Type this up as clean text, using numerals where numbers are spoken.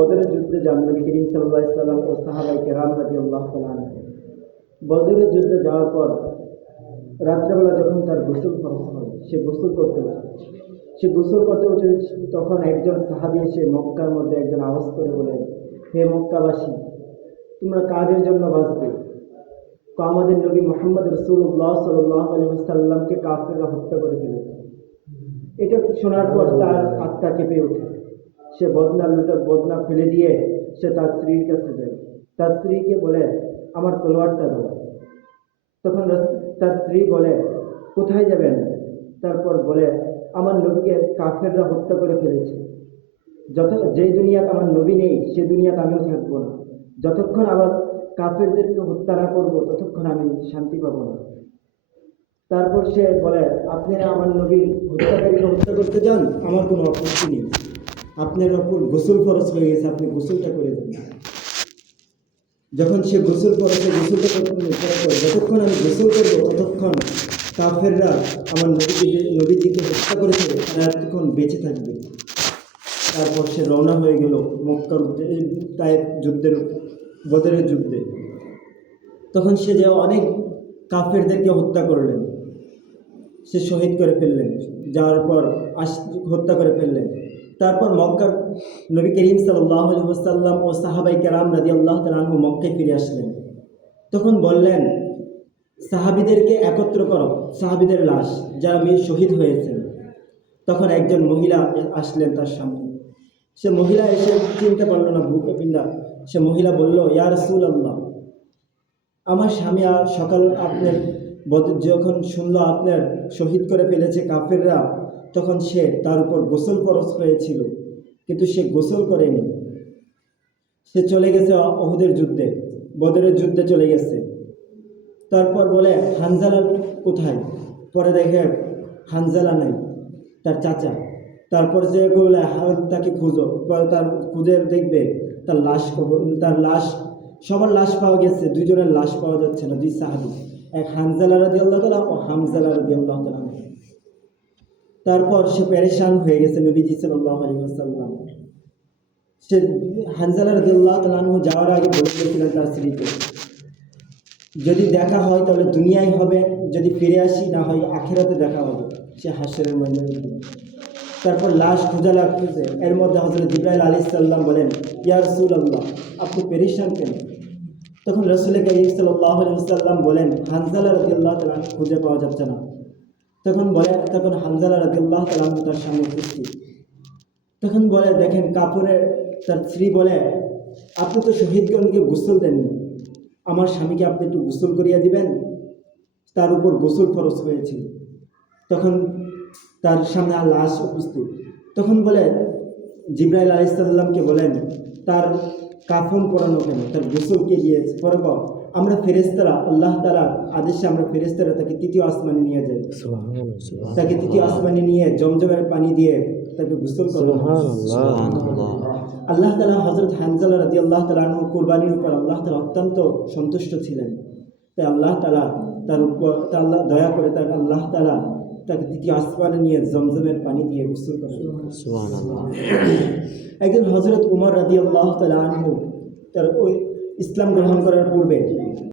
বদরের যুদ্ধে যান নবী করিম সাল্লাল্লাহু আলাইহি ওয়াসাল্লাম ও সাহাবায়ে কেরাম রাদিয়াল্লাহু তাআলা আনহু। বদরের যুদ্ধে যাওয়ার পর রাত্রেবেলা যখন তার গোসল ফরজ হয়, সে গোসল করতে ওঠে। তখন একজন সাহাবী এসে মক্কার মধ্যে একজন আওয়াজ করে বলে, হে মক্কাবাসী, তোমরা কাদের জন্য বাঁচবে? আমাদের নবী মুহাম্মদ রাসূলুল্লাহ সাল্লাল্লাহু আলাইহি ওয়াসাল্লামকে কাফেররা হত্যা করে ফেলেছে। এটা শোনার পর তার আত্মা কেঁপে ওঠে। সে বদনা ফেলে দিয়ে সে তার স্ত্রীর কাছে যায়। তার স্ত্রীকে বলে, আমার তলোয়ারটা দাও। তখন তার স্ত্রী বলে, কোথায় যাবেন? তারপর বলে, আমার নবীকে কাফেররা হত্যা করে ফেলেছে। যে দুনিয়াতে আমার নবী নেই, সে দুনিয়াতে আমিও থাকবো না। যতক্ষণ আমার কাফেরদেরকে হত্যা না করবো, ততক্ষণ আমি শান্তি পাবো না। তারপর সে বলে, আপনি আমার নবীর হত্যাকারীকে হত্যা করতে চান, আমার কোনো আপত্তি নেই। আপনার ওপর গোসল ফরজ হয়ে গেছে, আপনি গোসলটা করে দেন। যখন সে গোসলটা করতে যতক্ষণ আমি গোসল করবো, ততক্ষণ কাফেররা আমার নবীজিকে হত্যা করেছে, তারা এতক্ষণ বেঁচে থাকবে। তারপর সে রওনা হয়ে গেল মক্কার তায়েফ যুদ্ধের, বদরের যুদ্ধে। তখন সে যে অনেক কাফেরদেরকে হত্যা করলেন, সে শহীদ করে ফেললেন, যাওয়ার পর হত্যা করে ফেললেন। তারপর মক্কার নবী করিম সাল্লাল্লাহু আলাইহি ওয়াসাল্লাম ও সাহাবায়ে কেরাম রাদিয়াল্লাহু তাআলা আনহু মক্কায় ফিরে আসলেন। তখন বললেন, সাহাবীদেরকে একত্র করো, সাহাবীদের লাশ যারা শহীদ হয়েছেন। তখন একজন মহিলা আসলেন তার সামনে। সে মহিলা এসে চিনতে পারল না, বুকে পিণ্ডা। সে মহিলা বলল, ইয়া রাসূলুল্লাহ, আমার স্বামী সকাল আপনার যখন শুনল আপনার শহীদ করে ফেলেছে কাফেররা, তখন সে তার উপর গোসল ফরজ হয়েছিল, কিন্তু সে গোসল করেনি। সে চলে গেছে উহুদের যুদ্ধে, বদরের যুদ্ধে চলে গেছে। তারপর বলে, হানজালা কোথায়? পরে দেখে হানজালা নাই, তার চাচা। তারপর যে বলে, তাকে খুঁজো। পরে তার খুঁজে দেখবে তার লাশ, সবার লাশ পাওয়া গেছে, দুইজনের লাশ পাওয়া যাচ্ছে না, দুই সাহাবী, এক হানজালা রাদিয়াল্লাহু তাআলা ও হামজালা রাদিয়াল্লাহু তাআলা। তারপর সে পেরেশান হয়ে গেছে নবীজি সাল্লাল্লাহু আলাইহি ওয়াসাল্লাম। সে হানজালা রাদিয়াল্লাহু তাআলা যাওয়ার আগে বলে গেছিলেন তার স্ত্রীকে, যদি দেখা হয় তাহলে দুনিয়ায় হবে, যদি ফিরে আসি না হয় আখিরাতে দেখা হবে, সে হাসরের ময়দানে। তারপর লাশ খোঁজা লাগতেছে। এর মধ্যে হযরত জিবরাইল আলাইহিস সালাম বলেন, ইয়া রাসূলুল্লাহ, আপনি পেরেশান কেন? তখন রাসূল করিম সাল্লাল্লাহু আলাইহি ওয়াসাল্লাম বলেন, হানজালা রাদিয়াল্লাহু তাআলা খুঁজে পাওয়া যাচ্ছে না। তখন হানজালা রাদিয়াল্লাহু তাআলা তার সামনে উপস্থিত। তখন বলে, দেখেন কাপড়ের। তার স্ত্রী বলে, আপনি তো শহীদগণকে গোসল দেননি, আমার স্বামীকে আপনি একটু গোসল করিয়া দিবেন, তার উপর গোসল ফরজ হয়েছিল। তখন তার সামনে লাশ উপস্থিত। তখন বলে, জিবরাইল আলাইহিস সালামকে বলেন, তার কাফন পরানো কেন, তার গোসল কে দিয়েছে? পরে আমরা ফেরেশতারা, আল্লাহ তাআলার আদেশে আমরা ফেরেশতারা তাকে তৃতীয় আসমানে নিয়ে যাই। তাকে তৃতীয় আসমানে নিয়ে জমজমের পানি দিয়ে তাকে গোসল করা। আল্লাহ তাআলা হযরত হানজালা রাদিয়াল্লাহু তাআলা আনহু কুরবানির উপর আল্লাহ তাআলা অত্যন্ত সন্তুষ্ট ছিলেন। তাই আল্লাহ তাআলা তার উপর আল্লাহ দয়া করে আল্লাহ তাআলা তাকে তৃতীয় আসমানে নিয়ে জমজমের পানি দিয়ে গোসল করেন। সুবহানাল্লাহ। একদিন হযরত উমর রাদিয়াল্লাহু তাআলা আনহু তার ওই ইসলাম গ্রহণ করার পূর্বে